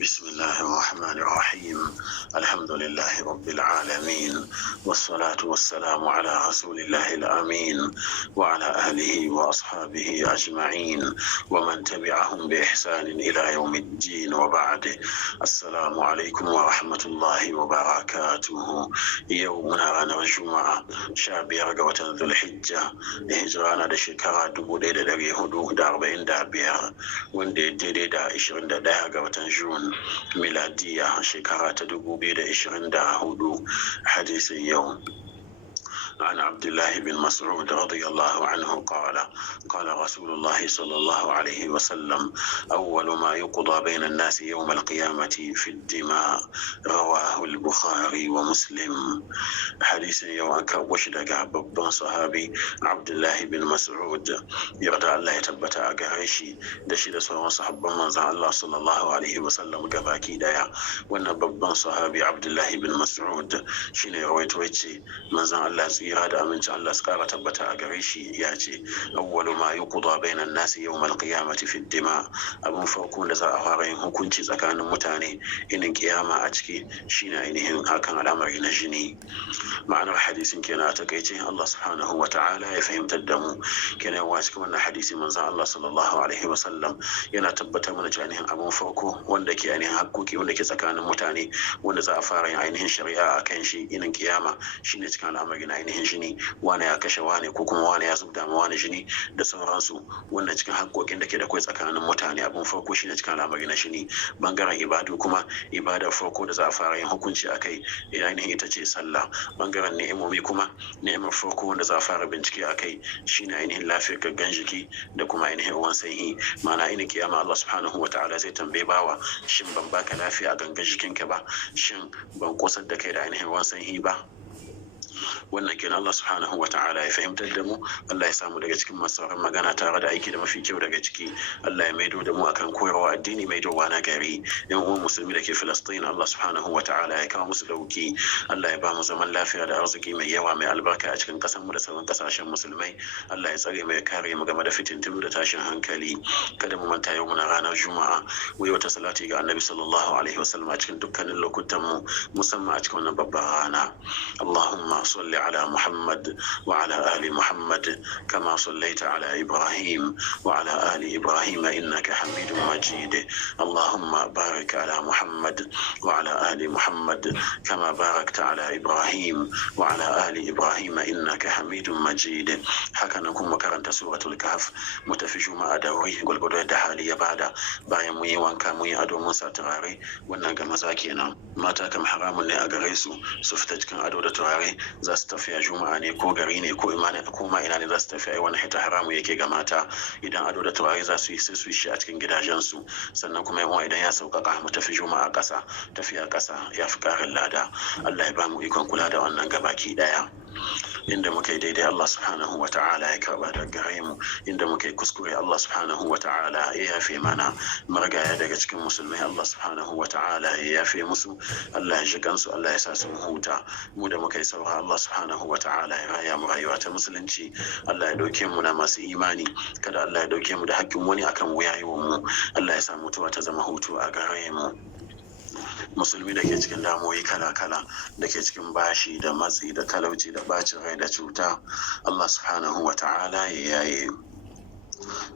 بسم الله الرحمن الرحيم. الحمد لله رب العالمين، والصلاة والسلام على رسول الله الأمين وعلى أهله وأصحابه أجمعين ومن تبعهم بإحسان إلى يوم الدين، وبعد. السلام عليكم ورحمة الله وبركاته. يومنا رانا الجمعة شابير قوة ذو الحجة هجرانا دا شكرا دبو دا داري هدو دا 45 wanda daidai da 21 ga watan Jun miladiya shekara ta 2024. hadisin yau عن عبد الله بن مسعود رضي الله عنه قال رسول الله صلى الله عليه وسلم: أول ما يقضى بين الناس يوم القيامة في الدماء. رواه البخاري ومسلم. حديث يوم وشدق ببن صحابي عبد الله بن مسعود يرضى الله يتبت أقريشي دشد سوى صحابة من الله صلى الله عليه وسلم قباكي دايا وأن ببن صحابي عبد الله بن مسعود شين رويت ويتي من الله tsira da aminci Allah su kara tabbata a gare shi ya ce: awwalu ma yuqda bainan nasi yawm al-qiyamati fi ad-dima. abun farko da za a fara yin hukunci tsakanin mutane inin kiyama a ciki shine ainihin hakan al'amari na jini. ma'anar hadisin kenan a takaice Allah subhanahu wa ta'ala ya fahimtar da mu kenan wa cikin wannan hadisi manzon Allah sallallahu alaihi wa sallam yana tabbatar mana cewa ainihin abun farko wanda ke ainihin hakkoki wanda ke tsakanin mutane wanda za a fara yin ainihin shari'a akan shi inin kiyama shine cikin al'amari na ainihin jini. Wane ya kashe wane ko kuma wane ya zubda ma wane jini da sauransu. wannan cikin haƙƙoƙin da ke da kai tsakanin mutane abun farko shine cikin al'amari na jini. bangaren ibadu kuma ibadar farko da za a fara yin hukunci akai ainihin ita ce sallah. bangaren ni'imomi kuma ni'imar farko wanda za a fara bincike akai shine ainihin lafiyar gaggan jiki da kuma ainihin ruwan sanyi. ma'ana ina kiyama Allah subhanahu wa ta'ala zai tambaye bawa: shin ban baka lafiya a gangan jikinka ba? shin ban kosar da kai da ainihin ruwan sanyi ba? wannan kenan Allah subhanahu wa ta'ala ya fahimtar da mu. Allah ya samu daga cikin masu magana tare da aiki da mafi kyau daga ciki. Allah ya maido da mu akan koyarwa addini maidowa na gari. yan uwan musulmi da ke Filistin, Allah subhanahu wa ta'ala ya kawo musu dauki. Allah ya ba mu zaman lafiya da arziki mai yawa mai albarka a cikin kasan mu da sauran kasashen musulmai. Allah ya tsare mu ya kare mu game da fitintunu da tashin hankali. kada mu manta yau muna ranar Juma'a, mu yi wata salati ga Annabi sallallahu alaihi wasallam a cikin dukkanin lokutan mu, musamman a cikin wannan babbar rana. Allahumma salli على محمد وعلى آل محمد كما صليت على إبراهيم وعلى آل إبراهيم إنك حميد مجيد. اللهم بارك على محمد وعلى آل محمد كما باركت على إبراهيم وعلى آل إبراهيم إنك حميد مجيد. haka nan kuma karanta suratul kahf mu tafi juma'a da wuri gulgudu da hali ya bada bayan mu yi wanka mu yi ado mun sa turare. wannan ga maza kenan. mata kam haramun ne a gare su fita cikin ado da turare. za su tafiya juma'a ne ko gari ne ko imani ko ma ina ne za su tafiya. wannan hita haramu yake ga mata. idan ado da turare za su yi sai su yi shi a cikin gidajensu. sannan kuma yawan idan ya sauƙaƙa mu tafi juma'a ƙasa. tafiya ƙasa ya fi ƙarin lada. Allah ya ba mu ikon kula da wannan gabaki ɗaya. inda muka yi daidai Allah subhanahu wa ta'ala ya karba daga gare mu. inda muka yi kuskure Allah subhanahu wa ta'ala ya yafe mana. marigaya daga cikin musulmai Allah subhanahu wa ta'ala ya yafe musu. Allah ya shigan su, Allah ya sa su huta. mu da muka yi saura Allah subhanahu wa ta'ala ya raya mu rayuwa ta musulunci. Allah ya dauke mu na masu imani. kada Allah ya dauke mu da haƙƙin wani akan wuyayen mu. Allah ya sa mutuwa ta zama hutu a gare mu. musulmi da ke cikin damuwoyi kala-kala, da ke cikin bashi da matsi da talauci da bacin rai da cuta, Allah subhanahu wa ta'ala ya yaye.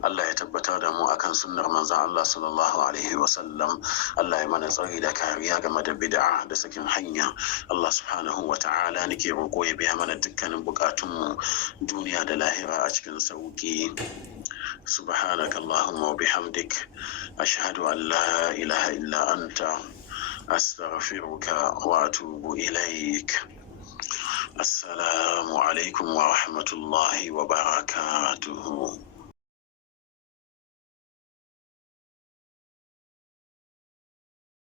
Allah ya tabbatar da mu akan sunnar manzon Allah sallallahu alaihi wa sallam. Allah ya mana tsari da kariya game da bid'a da sakin hanya. Allah subhanahu wa ta'ala nake roƙo ya biya mana dukkanin bukatunmu duniya da lahira a cikin sauki. سبحانك اللهم وبحمدك أشهد أن لا إله إلا أنت أستغفرك وأتوب إليك. السلام عليكم ورحمة الله وبركاته.